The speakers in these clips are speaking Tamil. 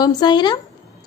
ஓம் சாய்ராம்.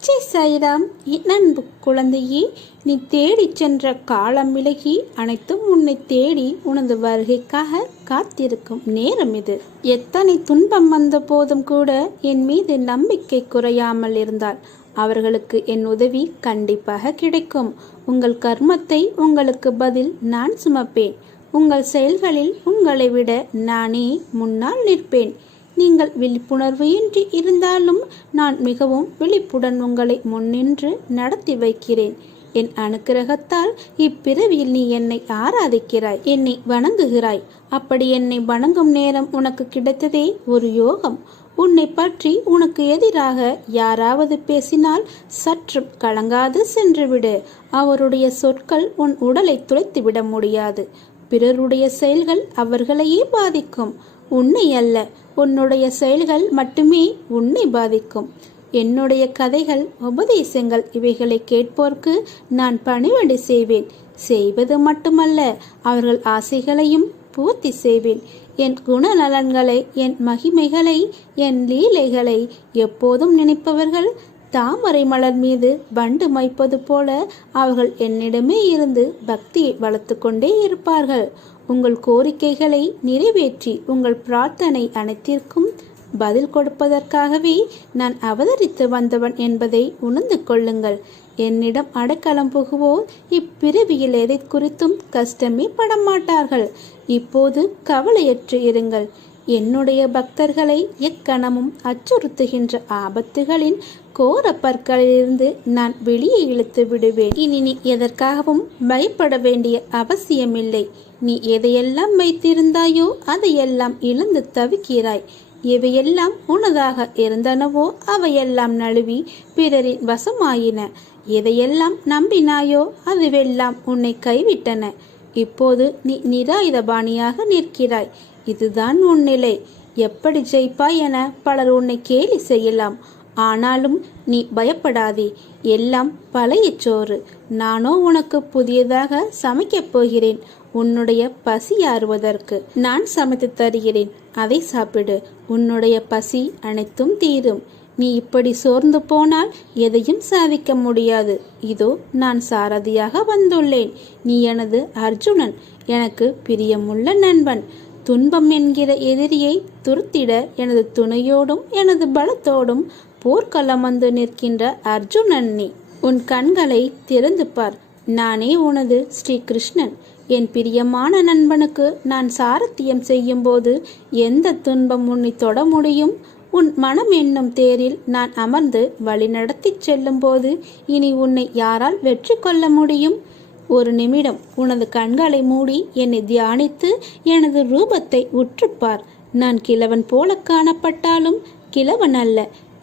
ஜெய் சாய்ராம். என் அன்பு குழந்தையே, நீ தேடிச் சென்ற காலம் விலகி அனைத்தும் உன்னை தேடி உனது வருகைக்காக காத்திருக்கும் நேரம் இது. எத்தனை துன்பம் வந்த போதும் கூட என் மீது நம்பிக்கை குறையாமல் இருந்தால் அவர்களுக்கு என் உதவி கண்டிப்பாக கிடைக்கும். உங்கள் கர்மத்தை உங்களுக்கு பதில் நான் சுமப்பேன். உங்கள் செயல்களில் உங்களை விட நானே முன்னால் நிற்பேன். நீங்கள் விழிப்புணர்வு இன்றி இருந்தாலும் நான் மிகவும் விழிப்புடன் உங்களை முன்னின்று நடத்தி வைக்கிறேன். என் அனுக்கிரகத்தால் இப்பிறவியில் நீ என்னை ஆராதிக்கிறாய், என்னை வணங்குகிறாய். அப்படி என்னை வணங்கும் நேரம் உனக்கு கிடைத்ததே ஒரு யோகம். உன்னை பற்றி உனக்கு எதிராக யாராவது பேசினால் சற்று கலங்காது சென்றுவிடு. அவருடைய சொற்கள் உன் உடலை துளைத்துவிட முடியாது. பிறருடைய செயல்கள் அவர்களையே பாதிக்கும், உன்னை அல்ல. உன்னுடைய செயல்கள் மட்டுமே உன்னை பாதிக்கும். என்னுடைய கதைகள், உபதேசங்கள் இவைகளை கேட்போர்க்கு நான் பணிவிடை செய்வேன். செய்வது மட்டுமல்ல, அவர்கள் ஆசைகளையும் பூர்த்தி செய்வேன். என் குணநலன்களை, என் மகிமைகளை, என் லீலைகளை எப்போதும் நினைப்பவர்கள் தாமரை மலர் மீது வண்டு மைப்பது போல அவர்கள் என்னிடமே இருந்து பக்தியை வளர்த்து கொண்டே இருப்பார்கள். உங்கள் கோரிக்கைகளை நிறைவேற்றி உங்கள் பிரார்த்தனை அனைத்திற்கும் பதில் கொடுப்பதற்காகவே நான் அவதரித்து வந்தவன் என்பதை உணர்ந்து கொள்ளுங்கள். என்னிடம் அடைக்கலம் புகுவோர் இப்பிறவியில் எதை குறித்தும் கஷ்டமே படமாட்டார்கள். இப்போது கவலையற்று இருங்கள். என்னுடைய பக்தர்களை எக்கணமும் அச்சுறுத்துகின்ற ஆபத்துகளின் கோர பற்களிலிருந்து நான் வெளியே இழுத்து விடுவேன். இனி நீ எதற்காகவும் பயப்பட வேண்டிய அவசியமில்லை. நீ எதையெல்லாம் வைத்திருந்தாயோ அதையெல்லாம் இழந்து தவிக்கிறாய். எவையெல்லாம் உனதாக இருந்தனவோ அவையெல்லாம் நழுவி பிறரின் வசமாயின. எதையெல்லாம் நம்பினாயோ அதுவெல்லாம் உன்னை கைவிட்டன. இப்போது நீ நிராயுதபாணியாக நிற்கிறாய். இதுதான் உன் நிலை. எப்படி ஜெயிப்பாய் என பலர் உன்னை கேலி செய்யலாம். ஆனாலும் நீ பயப்படாதே. எல்லாம் பழைய சோறு. நானோ உனக்கு புதியதாக சமைக்கப் போகிறேன். உன்னுடைய பசி ஆறுவதற்கு நான் சமைத்து தருகிறேன். அதை சாப்பிடு. உன்னுடைய பசி அனைத்தும் தீரும். நீ இப்படி சோர்ந்து போனால் எதையும் சாதிக்க முடியாது. இதோ நான் சாரதியாக வந்துள்ளேன். நீ எனது அர்ஜுனன், எனக்கு பிரியமுள்ள நண்பன். துன்பம் என்கிற எதிரியை துரத்திட எனது துணையோடும் எனது பலத்தோடும் போர்க்களம் வந்து நிற்கின்ற அர்ஜுனன் நீ. உன் கண்களை திறந்து பார். நானே உனது ஸ்ரீ கிருஷ்ணன். என் பிரியமான நண்பனுக்கு நான் சாரத்தியம் செய்யும் போது எந்த துன்பம் உன்னை தொட முடியும்? உன் மனம் என்னும் தேரில் நான் அமர்ந்து வழி நடத்தி செல்லும் போது இனி உன்னை யாரால் வெற்றி கொள்ள முடியும்? ஒரு நிமிடம் உனது கண்களை மூடி என்னை தியானித்து எனது ரூபத்தை உற்றுப்பார். நான் கிழவன் போல காணப்பட்டாலும் கிழவன் அல்ல,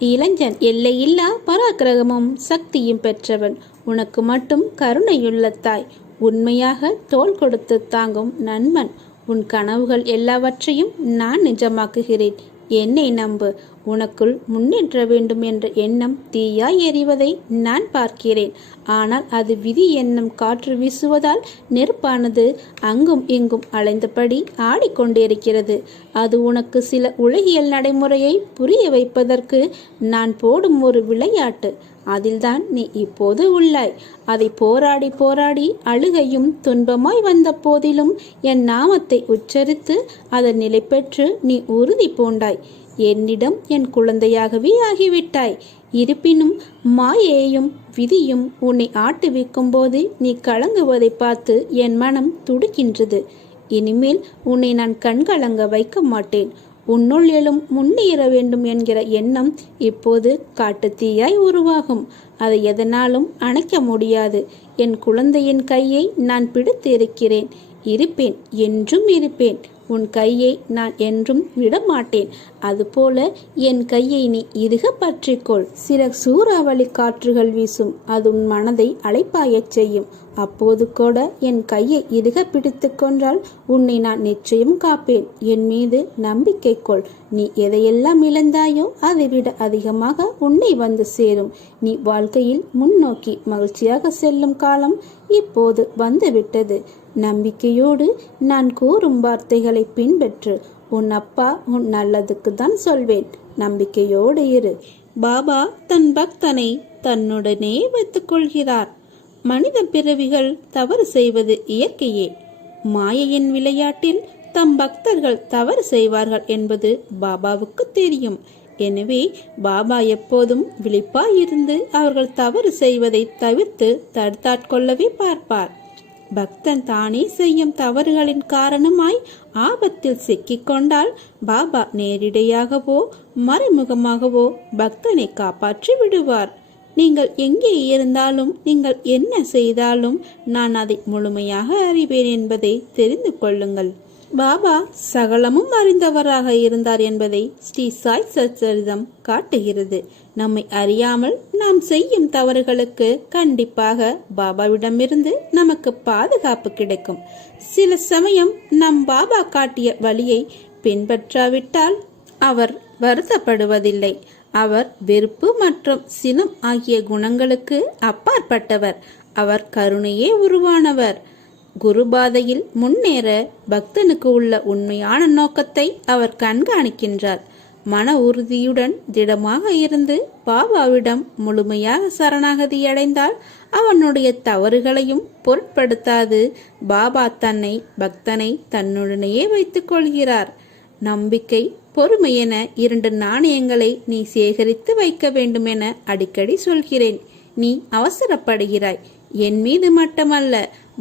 இளைஞன். எல்லையில்லா பராக்கிரகமும் சக்தியும் பெற்றவன். உனக்கு மட்டும் கருணையுள்ள தாய். உண்மையாக தோள் கொடுத்து தாங்கும் நண்பன். உன் கனவுகள் எல்லாவற்றையும் நான் நிஜமாக்குகிறேன். என்னை நம்பு. உனக்குள் முன்னேற்ற வேண்டும் என்ற எண்ணம் தீயாய் எறிவதை நான் பார்க்கிறேன். ஆனால் அது விதி என்னும் காற்று வீசுவதால் நெருப்பானது அங்கும் இங்கும் அலைந்தபடி ஆடிக்கொண்டிருக்கிறது. அது உனக்கு சில உலகியல் நடைமுறையை புரிய வைப்பதற்கு நான் போடும் ஒரு விளையாட்டு. அதில்தான் நீ இப்போது உள்ளாய். அதை போராடி போராடி அழுகையும் துன்பமாய் வந்த போதிலும் என் நாமத்தை உச்சரித்து அதன் நிலை பெற்று நீ உறுதி பூண்டாய். என்னிடம் என் குழந்தையாகவே ஆகிவிட்டாய். இருப்பினும் மாயையும் விதியும் உன்னை ஆட்டுவிக்கும் போது நீ கலங்குவதை பார்த்து என் மனம் துடிக்கின்றது. இனிமேல் உன்னை நான் கண்கலங்க வைக்க மாட்டேன். உன்னுள் எழும் முன்னேற வேண்டும் என்கிற எண்ணம் இப்போது காட்டுத்தீயாய் உருவாகும். அதை எதனாலும் அணைக்க முடியாது. என் குழந்தையின் கையை நான் பிடித்து இருக்கிறேன். இருப்பேன், என்றும் இருப்பேன். உன் கையை நான் என்றும் விடமாட்டேன். அதுபோல என் கையை நீ இறுக பற்றிக்கொள். சில சூறாவளி காற்றுகள் வீசும். அது உன் மனதை அலைப்பாயச் செய்யும். அப்போது கூட என் கையை இறுக பிடித்து கொண்டால் உன்னை நான் நிச்சயம் காப்பேன். என் மீது நம்பிக்கை கொள். நீ எதையெல்லாம் இழந்தாயோ அதை விட அதிகமாக உன்னை வந்து சேரும். நீ வாழ்க்கையில் முன்னோக்கி மகிழ்ச்சியாக செல்லும் காலம் இப்போது வந்துவிட்டது. நம்பிக்கையோடு நான் கூறும் வார்த்தைகளை பின்பற்று. உன் அப்பா உன் நல்லதுக்கு தான் சொல்வேன். நம்பிக்கையோடு இரு. பாபா தன் பக்தனை தன்னுடனே வைத்துக் கொள்கிறார். மனித பிறவிகள் தவறு செய்வது இயற்கையே. மாயையின் விளையாட்டில் தம் பக்தர்கள் தவறு செய்வார்கள் என்பது பாபாவுக்கு தெரியும். எனவே பாபா எப்போதும் விழிப்பாயிருந்து அவர்கள் தவறு செய்வதை தவிர்த்து தடுத்தாட்கொள்ளவே பார்ப்பார். பக்தன் தானே செய்யும் தவறுகளின் காரணமாய் ஆபத்தில் சிக்கிக்கொண்டால் பாபா நேரிடையாகவோ மறைமுகமாகவோ பக்தனை காப்பாற்றி விடுவார். நீங்கள் எங்கே இருந்தாலும், நீங்கள் என்ன செய்தாலும் நான் அதை முழுமையாக அறிவேன் என்பதை தெரிந்து கொள்ளுங்கள். பாபா சகலமும் அறிந்தவராக இருந்தார் என்பதை ஸ்ரீ சாய் சச்சரிதம் காட்டுகிறது. நம்மை அறியாமல் நாம் செய்யும் தவறுகளுக்கு கண்டிப்பாக பாபாவிடமிருந்து நமக்கு பாதுகாப்பு கிடைக்கும். சில சமயம் நம் பாபா காட்டிய வழியை பின்பற்றாவிட்டால் அவர் வருத்தப்படுவதில்லை. அவர் வெறுப்பு மற்றும் சினம் ஆகிய குணங்களுக்கு அப்பாற்பட்டவர். அவர் கருணையே உருவானவர். குருபாதையில் முன்னேற பக்தனுக்கு உள்ள உண்மையான நோக்கத்தை அவர் கண்காணிக்கின்றார். மன உறுதியுடன் திடமாக இருந்து பாபாவிடம் முழுமையாக சரணாகதி அடைந்தால் அவனுடைய தவறுகளையும் பொருட்படுத்தாது பாபா பக்தனை தன்னுடனேயே வைத்துக் கொள்கிறார். நம்பிக்கை, பொறுமை என 2 நாணயங்களை நீ சேகரித்து வைக்க வேண்டும் என அடிக்கடி சொல்கிறேன். நீ அவசரப்படுகிறாய். என் மீது மட்டுமல்ல,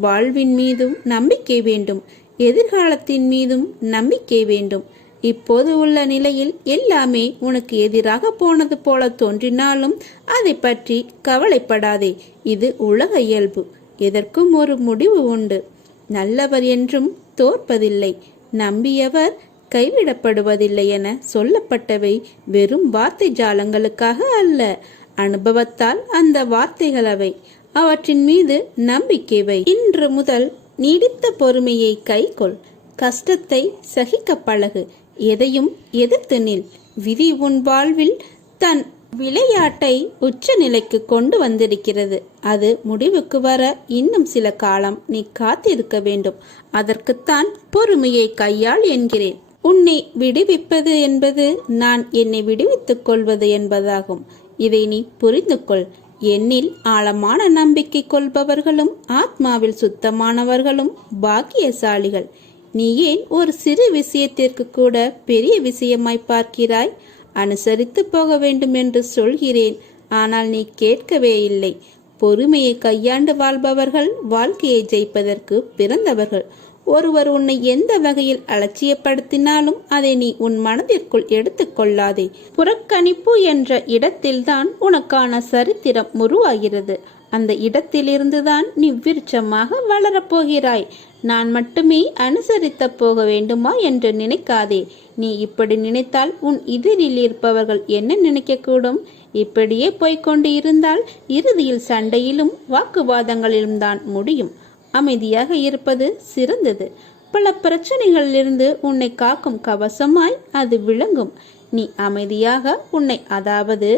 வாழ்வின் மீதும் நம்பிக்கை வேண்டும். எதிர்காலத்தின் மீதும் நம்பிக்கை வேண்டும். இப்போது உள்ள நிலையில் எல்லாமே உனக்கு எதிராக போனது போல தோன்றினாலும் அதை பற்றி கவலைப்படாதே. இது உலக இயல்பு. எதற்கும் ஒரு முடிவு உண்டு. நல்லவர் என்றும் தோற்பதில்லை, நம்பியவர் கைவிடப்படுவதில்லை என சொல்லப்பட்டவை வெறும் வார்த்தை ஜாலங்களுக்காக அல்ல. அனுபவத்தால் அந்த வார்த்தைகள் அவை. அவற்றின் மீது நம்பிக்கை வை. இன்று முதல் நீடித்த பொறுமையை கைக்கொள். கஷ்டத்தை சகிக்க பழகு. எதையும் எதிர்த்து நில். விதி உன் வாழ்வில் தன் விளையாட்டை உச்ச நிலைக்கு கொண்டு வந்திருக்கிறது. அது முடிவுக்கு வர இன்னும் சில காலம் நீ காத்திருக்க வேண்டும். அதற்குத்தான் பொறுமையை கையாள் என்கிறேன். உன்னை விடுவிப்பது என்பது நான் என்னை விடுவித்துக் கொள்வது என்பதாகும். இதை நீ புரிந்து கொள். என்னில் ஆழமான நம்பிக்கை கொள்பவர்களும் ஆத்மாவில் சுத்தமானவர்களும் பாக்கியசாலிகள். நீ ஏன் ஒரு சிறு விஷயத்திற்கு கூட பெரிய விஷயமாய் பார்க்கிறாய்? அனுசரித்து போக வேண்டும் என்று சொல்கிறேன், ஆனால் நீ கேட்கவே இல்லை. பொறுமையை கையாண்டு வாழ்பவர்கள் வாழ்க்கையை ஜெயிப்பதற்கு பிறந்தவர்கள். ஒருவர் உன்னை எந்த வகையில் அலட்சியப்படுத்தினாலும் அதை நீ உன் மனதிற்குள் எடுத்துக்கொள்ளாதே. புறக்கணிப்பு என்ற இடத்தில்தான் உனக்கான சரித்திரம் உருவாகிறது. அந்த இடத்திலிருந்துதான் நீ விருட்சமாக வளரப்போகிறாய். நான் மட்டுமே அனுசரித்த போக வேண்டுமா என்று நினைக்காதே. நீ இப்படி நினைத்தால் உன் எதிரில் இருப்பவர்கள் என்ன நினைக்கக்கூடும்? இப்படியே போய்கொண்டு இருந்தால் இறுதியில் சண்டையிலும் வாக்குவாதங்களிலும் தான் முடியும். அமைதியாக இருப்பது சிறந்தது. பல பிரச்சனைகளிலிருந்து உன்னை காக்கும் கவசமாய் அது விளங்கும். நீ அமைதியாக உன்னை, அதாவது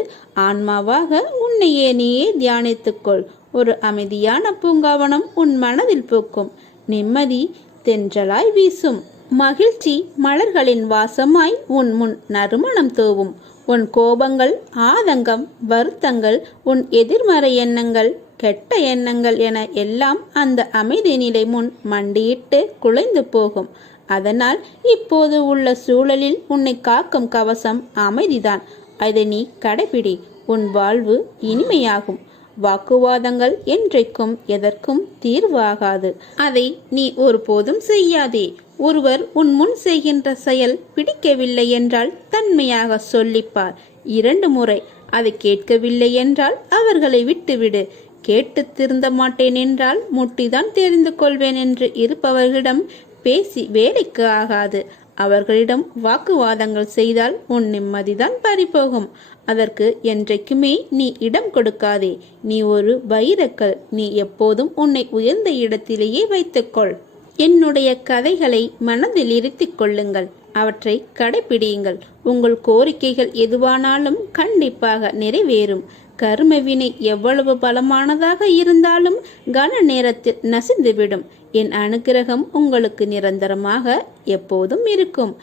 ஆன்மாவாக உன்னையே நீயே தியானித்துக்கொள். ஒரு அமைதியான பூங்காவனம் உன் மனதில் பூக்கும். நிம்மதி தென்றலாய் வீசும். மகிழ்ச்சி மலர்களின் வாசமாய் உன் முன் நறுமணம் தூவும். உன் கோபங்கள், ஆதங்கம், வருத்தங்கள், உன் எதிர்மறை எண்ணங்கள், கெட்ட எண்ணங்கள் என எல்லாம் அந்த அமைதி நிலை முன் மண்டியிட்டு குலைந்து போகும். அதனால் இப்போது உள்ள சூழலில் உன்னை காக்கும் கவசம் அமைதிதான். அதை நீ கடைபிடி. உன் வாழ்வு இனிமையாகும். வாக்குவாதங்கள் என்றைக்கும் எதற்கும் தீர்வு ஆகாது. அதை நீ ஒருபோதும் செய்யாதே. ஒருவர் உன் முன் செய்கின்ற செயல் பிடிக்கவில்லை என்றால் தன்மையாக சொல்லிப்பார். 2 முறை. அதை கேட்கவில்லை என்றால் அவர்களை விட்டுவிடு. கேட்டு திருந்த மாட்டேன் என்றால் முட்டிதான் தெரிந்து கொள்வேன் என்று இருப்பவர்களிடம் பேசி வேலைக்கு ஆகாது. அவர்களிடம் வாக்குவாதங்கள் செய்தால் உன் நிம்மதிதான் பறிபோகும். அதற்கு என்றைக்குமே நீ இடம் கொடுக்காதே. நீ ஒரு வைரக்கல். நீ எப்போதும் உன்னை உயர்ந்த இடத்திலேயே வைத்துக்கொள். என்னுடைய கதைகளை மனதில் இருத்திக் கொள்ளுங்கள். அவற்றை கடைபிடியுங்கள். உங்கள் கோரிக்கைகள் எதுவானாலும் கண்டிப்பாக நிறைவேறும். கர்மவினை எவ்வளவு பலமானதாக இருந்தாலும் கன நேரத்தில் நசிந்துவிடும். என் அனுக்கிரகம் உங்களுக்கு நிரந்தரமாக எப்போதும் இருக்கும்.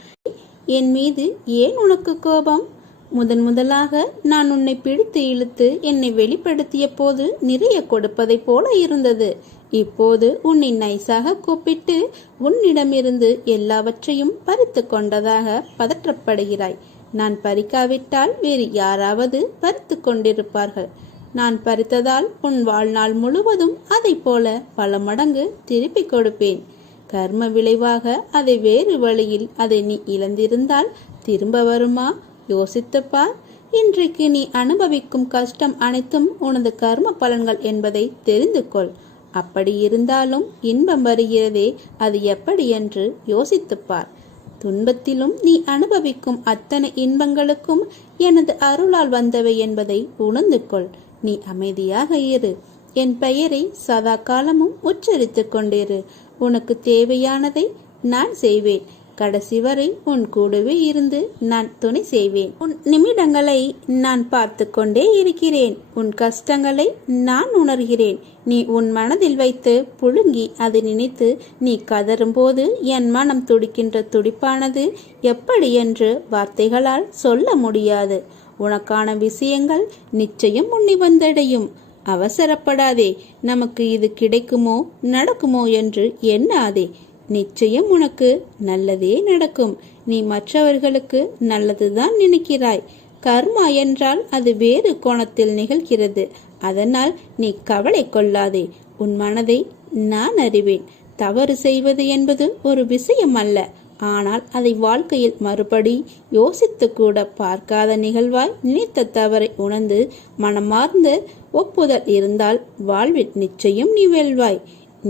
என் மீது ஏன் உனக்கு கோபம்? முதலாக நான் உன்னை பிடித்து இழுத்து என்னை வெளிப்படுத்திய போது நிறைய கொடுப்பதை போல இருந்தது. இப்போது உன்னை நைசாக கூப்பிட்டு உன்னிடமிருந்து எல்லாவற்றையும் பறித்து கொண்டதாக பதற்றப்படுகிறாய். நான் பறிக்காவிட்டால் வேறு யாராவது பறித்து கொண்டிருப்பார்கள். நான் பறித்ததால் உன் வாழ்நாள் முழுவதும் அதை போல பல மடங்கு திருப்பி கொடுப்பேன். கர்ம விளைவாக அதை வேறு வழியில் அதை நீ இழந்திருந்தால் திரும்ப வருமா? யோசித்துப்பார். இன்றைக்கு நீ அனுபவிக்கும் கஷ்டம் அனைத்தும் உனது கர்ம பலன்கள் என்பதை தெரிந்து கொள். அப்படி இருந்தாலும் இன்பம் வருகிறதே, அது எப்படி என்று யோசித்துப்பார். துன்பத்திலும் நீ அனுபவிக்கும் அத்தனை இன்பங்களுக்கும் எனது அருளால் வந்தவை என்பதை உணர்ந்து கொள். நீ அமைதியாக இரு. என் பெயரை சதா காலமும் உச்சரித்து கொண்டிரு. உனக்கு தேவையானதை நான் செய்வேன். கடைசி வரை உன் கூடவே இருந்து நான் துணை செய்வேன். உன் நிமிடங்களை நான் பார்த்து கொண்டே இருக்கிறேன். உன் கஷ்டங்களை நான் உணர்கிறேன். நீ உன் மனதில் வைத்து புழுங்கி அதை நினைத்து நீ கதறும் போது என் மனம் துடிக்கின்ற துடிப்பானது எப்படி என்று வார்த்தைகளால் சொல்ல முடியாது. உனக்கான விஷயங்கள் நிச்சயம் உன்னை வந்தடையும். அவசரப்படாதே. நமக்கு இது கிடைக்குமோ நடக்குமோ என்று எண்ணாதே. நிச்சயம் உனக்கு நல்லதே நடக்கும். நீ மற்றவர்களுக்கு நல்லதுதான் நினைக்கிறாய். கர்மா என்றால் அது வேறு கோணத்தில் நிகழ்கிறது. அதனால் நீ கவலை கொள்ளாதே. உன் மனதை நான் அறிவேன். தவறு செய்வது என்பது ஒரு விஷயம் அல்ல. ஆனால் அதை வாழ்க்கையில் மறுபடி யோசித்து கூட பார்க்காத நிகழ்வாய் நினைத்த தவறை உணர்ந்து மனமார்ந்து ஒப்புதல் இருந்தால் வாழ்வில் நிச்சயம் நீ வெல்வாய்.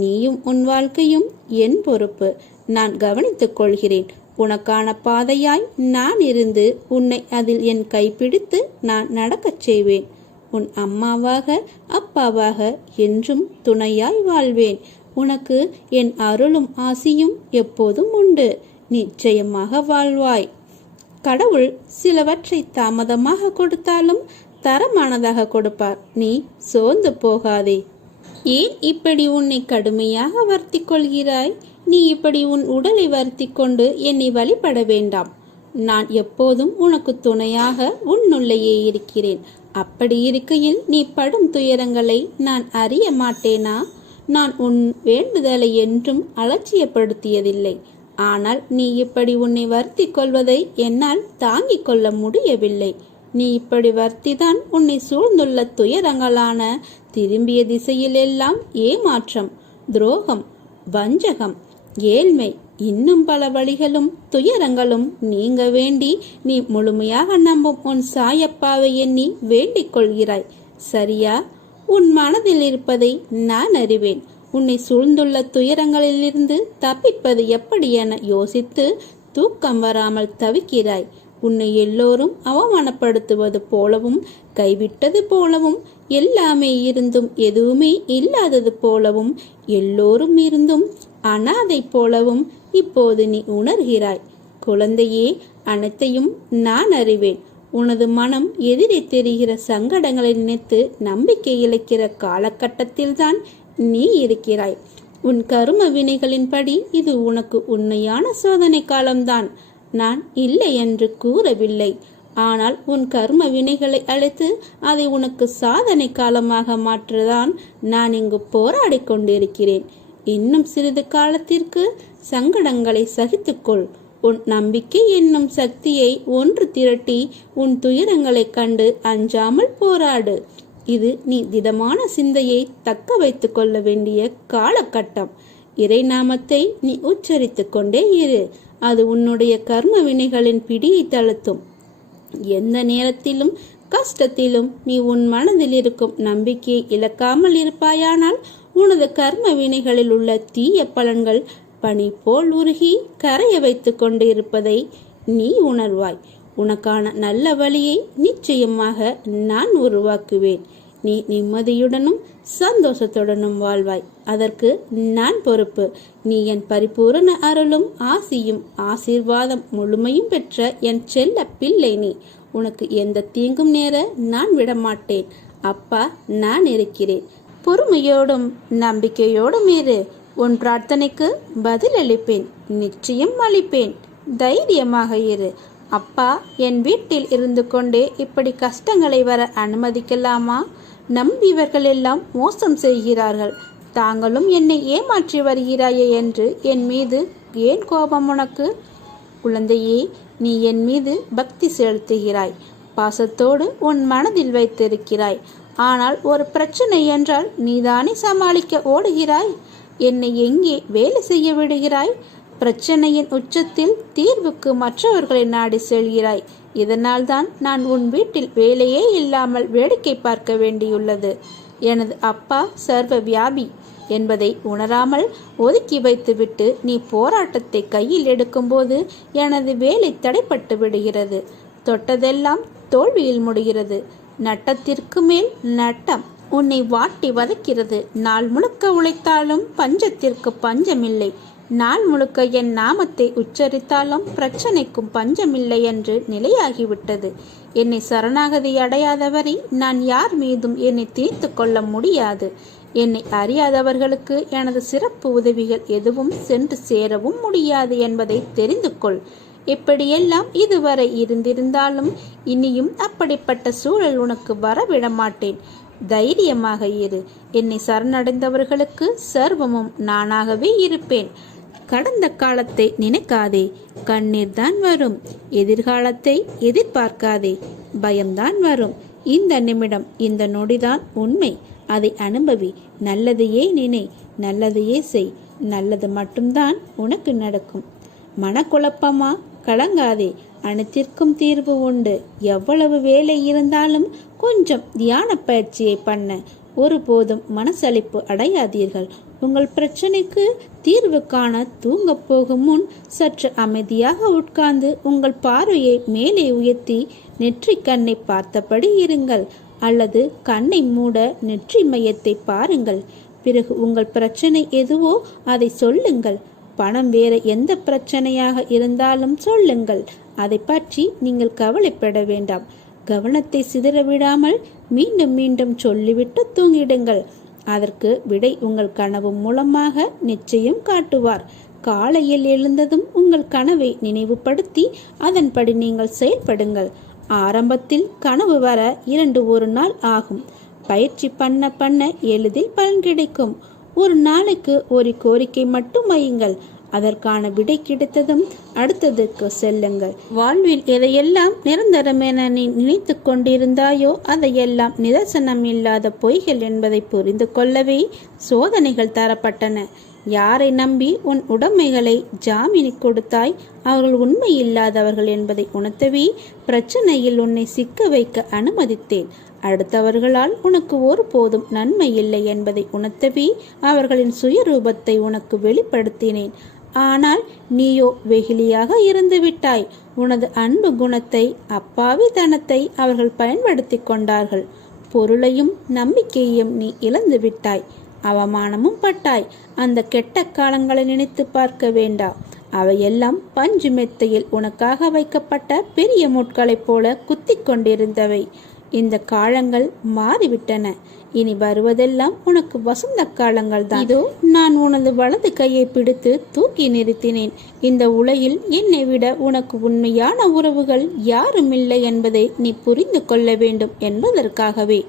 நீயும் உன் வாழ்க்கையும் என் பொறுப்பு. நான் கவனித்துக் கொள்கிறேன். உனக்கான பாதையாய் நான் இருந்து உன்னை அதில் என் கைப்பிடித்து நான் நடக்கச் செய்வேன். உன் அம்மாவாக அப்பாவாக என்றும் துணையாய் வாழ்வேன். உனக்கு என் அருளும் ஆசியும் எப்போதும் உண்டு. நிச்சயமாக வாழ்வாய். கடவுள் சிலவற்றை தாமதமாக கொடுத்தாலும் தரமானதாக கொடுப்பார். நீ சோர்ந்து போகாதே. ஏன் இப்படி உன்னை கடுமையாக வருத்தி கொள்கிறாய்? நீ இப்படி உன் உடலை வருத்தி கொண்டு என்னை வழிபட வேண்டாம். நான் எப்போதும் உனக்கு துணையாக உன்னுள்ளேயே இருக்கிறேன். அப்படி இருக்கையில் நீ படும் துயரங்களை நான் அறிய மாட்டேனா? நான் உன் வேண்டுதலை என்றும் அலட்சியப்படுத்தியதில்லை. ஆனால் நீ இப்படி உன்னை வருத்தி கொள்வதை என்னால் தாங்கிக் கொள்ள முடியவில்லை. நீ இப்படி வருத்திதான் உன்னை சூழ்ந்துள்ள துயரங்களான திரும்பிய திசையிலெல்லாம் ஏமாற்றம், துரோகம், வஞ்சகம், ஏழ்மை, இன்னும் பல வழிகளும் துயரங்களும் நீங்க வேண்டி நீ முழுமையாக நம்பும் உன் சாயப்பாவை எண்ணி வேண்டிக் கொள்கிறாய். சரியா? உன் மனதில் இருப்பதை நான் அறிவேன். உன்னை சூழ்ந்துள்ள துயரங்களிலிருந்து தப்பிப்பது எப்படி என யோசித்து தூக்கம் வராமல் தவிக்கிறாய். உன்னை எல்லோரும் அவமானப்படுத்துவது போலவும் கைவிட்டது போலவும் எல்லாமே இருந்தும் எதுவுமே இல்லாதது போலவும் எல்லோரும் இருந்தும் அனாதை போலவும் இப்போது நீ உணர்கிறாய். குழந்தையே, அனைத்தையும் நான் அறிவேன். உனது மனம் எதிரே தெரிகிற சங்கடங்களை நினைத்து நம்பிக்கை இழக்கிற காலகட்டத்தில்தான் நீ இருக்கிறாய். உன் கரும வினைகளின்படி இது உனக்கு உண்மையான சோதனை காலம்தான். நான் இல்லை என்று கூறவில்லை. ஆனால் உன் கர்ம வினைகளை அழைத்து அதை உனக்கு சாதனை காலமாக மாற்றதான் நான் இங்கு போராடி கொண்டிருக்கிறேன். இன்னும் சிறிது காலத்திற்கு சங்கடங்களை சகித்துக்கொள். உன் நம்பிக்கை என்னும் சக்தியை ஒன்று திரட்டி உன் துயரங்களை கண்டு அஞ்சாமல் போராடு. இது நீ திடமான சிந்தையை தக்க வைத்துக் கொள்ள வேண்டிய காலகட்டம். இறை நாமத்தை நீ உச்சரித்து கொண்டே இரு. அது உன்னுடைய கர்ம வினைகளின் பிடியை தளர்த்தும். எந்த நேரத்திலும் கஷ்டத்திலும் நீ உன் மனதில் இருக்கும் நம்பிக்கையை இழக்காமல் இருப்பாயானால் உனது கர்ம வினைகளில் உள்ள தீய பலன்கள் பனி போல் உருகி கரைய வைத்து கொண்டு இருப்பதை நீ உணர்வாய். உனக்கான நல்ல வழியை நிச்சயமாக நான் உருவாக்குவேன். நீ நிம்மதியுடனும் சந்தோஷத்துடனும் வாழ்வாய். அதற்கு நான் பொறுப்பு. நீ என் பரிபூரண அருளும் ஆசியும் ஆசீர்வாதம் முழுமையும் பெற்ற என் செல்ல பிள்ளை. நீ உனக்கு எந்த தீங்கும் நேர நான் விடமாட்டேன். அப்பா, நான் இருக்கிறேன். பொறுமையோடும் நம்பிக்கையோடும் இரு. உன் பிரார்த்தனைக்கு பதில் அளிப்பேன். நிச்சயம் அளிப்பேன். தைரியமாக இரு. அப்பா, என் வீட்டில் இருந்து கொண்டே இப்படி கஷ்டங்களை வர அனுமதிக்கலாமா? நம்பியவர்கள் எல்லாம் மோசம் செய்கிறார்கள். தாங்களும் என்னை ஏமாற்றி வருகிறாயே என்று என் மீது ஏன் கோபம் உனக்கு? குழந்தையே, நீ என் மீது பக்தி செலுத்துகிறாய், பாசத்தோடு உன் மனதில் வைத்திருக்கிறாய். ஆனால் ஒரு பிரச்சனை என்றால் நீதானே சமாளிக்க ஓடுகிறாய். என்னை எங்கே வேலை செய்ய விடுகிறாய்? பிரச்சனையின் உச்சத்தில் தீர்வுக்கு மற்றவர்களை நாடி செல்கிறாய். இதனால் தான் நான் உன் வீட்டில் வேலையே இல்லாமல் வேடிக்கை பார்க்க வேண்டியுள்ளது. எனது அப்பா சர்வ வியாபி என்பதை உணராமல் ஒதுக்கி வைத்துவிட்டு நீ போராட்டத்தை கையில் எடுக்கும்போது எனது வேலை தடைப்பட்டு விடுகிறது. தொட்டதெல்லாம் தோல்வியில் முடிகிறது. நட்டத்திற்கு மேல் நட்டம் உன்னை வாட்டி வதைக்கிறது. நாள் முழுக்க உழைத்தாலும் பஞ்சத்திற்கு பஞ்சமில்லை. நாள் முழுக்க என் நாமத்தை உச்சரித்தாலும் பிரச்சனைக்கும் பஞ்சமில்லை என்று நிலையாகிவிட்டது. என்னை சரணாகதி அடையாதவரை நான் யார் மீதும் என்னை தீர்த்து கொள்ள முடியாது. என்னை அறியாதவர்களுக்கு எனது சிறப்பு உதவிகள் எதுவும் சென்று சேரவும் முடியாது என்பதை தெரிந்து கொள். இப்படியெல்லாம் இதுவரை இருந்திருந்தாலும் இனியும் அப்படிப்பட்ட சூழல் உனக்கு வரவிட மாட்டேன். தைரியமாக இரு. என்னை சரணடைந்தவர்களுக்கு சர்வமும் நானாகவே இருப்பேன். கடந்த காலத்தை நினைக்காதே, கண்ணீர் தான் வரும். எதிர்காலத்தை எதிர்பார்க்காதே, பயம்தான் வரும். இந்த நிமிடம், இந்த நொடிதான் உண்மை. அதை அனுபவி. நல்லதையே நினை, நல்லதையே செய். நல்லது மட்டும்தான் உனக்கு நடக்கும். மனக்குழப்பமா? கலங்காதே, அனைத்திற்கும் தீர்வு உண்டு. எவ்வளவு வேலை இருந்தாலும் கொஞ்சம் தியான பயிற்சியை பண்ண. ஒருபோதும் மனசளிப்பு அடையாதீர்கள். உங்கள் பிரச்சனைக்கு தீர்வு காண தூங்க போகும் முன் சற்று அமைதியாக உட்கார்ந்து உங்கள் பார்வையை மேலே உயர்த்தி நெற்றி கண்ணை பார்த்தபடி இருங்கள், அல்லது கண்ணை மூட நெற்றி மையத்தை பாருங்கள். பிறகு உங்கள் பிரச்சனை எதுவோ அதை சொல்லுங்கள். பணம் வேற எந்த பிரச்சனையாக இருந்தாலும் சொல்லுங்கள். அதை பற்றி நீங்கள் கவலைப்பட வேண்டாம். கவனத்தை சிதறவிடாமல் மீண்டும் மீண்டும் சொல்லிவிட்டு தூங்கிடுங்கள். அதற்கு விடை உங்கள் கனவு மூலமாக நிச்சயம் காட்டுவார். காலையில் எழுந்ததும் உங்கள் கனவை நினைவுபடுத்தி அதன்படி நீங்கள் செயல்படுங்கள். ஆரம்பத்தில் கனவு வர 2 நாள் ஆகும். பயிற்சி பண்ண பண்ண எளிதில் பலன் கிடைக்கும். ஒரு நாளைக்கு ஒரு கோரிக்கை மட்டும் வையுங்கள். அதற்கான விடை கிடைத்ததும் அடுத்ததுக்கு செல்லுங்கள். வாழ்வில் எதையெல்லாம் நிரந்தரம் என நீ நினைத்து கொண்டிருந்தாயோ அதையெல்லாம் நிதர்சனம் இல்லாத பொய்கள் என்பதை புரிந்து கொள்ளவே சோதனைகள் தரப்பட்டன. யாரை நம்பி உன் உடைமைகளை ஜாமீனி கொடுத்தாய்? அவர்கள் உண்மை இல்லாதவர்கள் என்பதை உணர்த்தவே பிரச்சனையில் உன்னை சிக்க வைக்க அனுமதித்தேன். அடுத்தவர்களால் உனக்கு ஒருபோதும் நன்மை இல்லை என்பதை உணர்த்தவே அவர்களின் சுயரூபத்தை உனக்கு வெளிப்படுத்தினேன். ஆனால் நீயோ வெகுளியாக இருந்து விட்டாய். உனது அன்பு குணத்தை, அப்பாவி தனத்தை அவர்கள் பயன்படுத்தி கொண்டார்கள். பொருளையும் நம்பிக்கையையும் நீ இழந்து விட்டாய். அவமானமும் பட்டாய். அந்த கெட்ட காலங்களை நினைத்து பார்க்க வேண்டாம். அவையெல்லாம் பஞ்சு மெத்தையில் உனக்காக வைக்கப்பட்ட பெரிய முட்களைப் போல குத்தி கொண்டிருந்தவை. இந்த காலங்கள் மாறிவிட்டன. இனி வருவதெல்லாம் உனக்கு வசந்த காலங்கள் தான். இதோ நான் உனது வலது கையை பிடித்து தூக்கி நிறுத்தினேன். இந்த உலகில் என்னை விட உனக்கு உண்மையான உறவுகள் யாரும் இல்லை என்பதை நீ புரிந்து கொள்ள வேண்டும் என்பதற்காகவே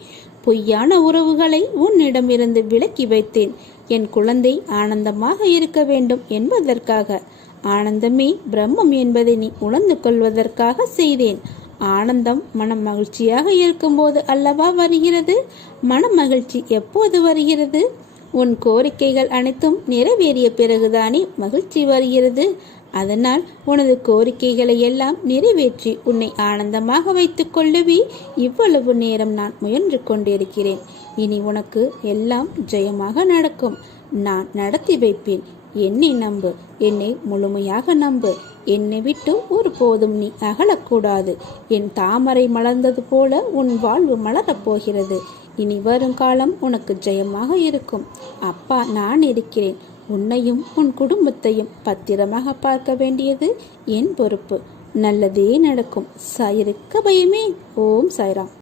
பொய்யான உறவுகளை உன்னிடமிருந்து விலக்கி வைத்தேன். என் குழந்தை ஆனந்தமாக இருக்க வேண்டும் என்பதற்காக. ஆனந்தமே பிரம்மம் என்பதை நீ உணர்ந்து கொள்வதற்காக செய்தேன். ஆனந்தம் மனம் மகிழ்ச்சியாக இருக்கும்போது அல்லவா வருகிறது? மன மகிழ்ச்சி எப்போது வருகிறது? உன் கோரிக்கைகள் அனைத்தும் நிறைவேறிய பிறகுதானே மகிழ்ச்சி வருகிறது. அதனால் உனது கோரிக்கைகளை எல்லாம் நிறைவேற்றி உன்னை ஆனந்தமாக வைத்துக் கொள்ளவே இவ்வளவு நேரம் நான் முயன்று கொண்டிருக்கிறேன். இனி உனக்கு எல்லாம் ஜெயமாக நடக்கும். நான் நடத்தி வைப்பேன். என்னை நம்பு. என்னை முழுமையாக நம்பு. என்னை விட்டு ஒருபோதும் நீ அகலக்கூடாது. என் தாமரை மலர்ந்தது போல உன் வாழ்வு மலரப் போகிறது. இனி வரும் காலம் உனக்கு ஜெயமாக இருக்கும். அப்பா நான் இருக்கிறேன். உன்னையும் உன் குடும்பத்தையும் பத்திரமாக பார்க்க வேண்டியது என் பொறுப்பு. நல்லதே நடக்கும். சாயிருக்க பயமே. ஓம் சாய்ராம்.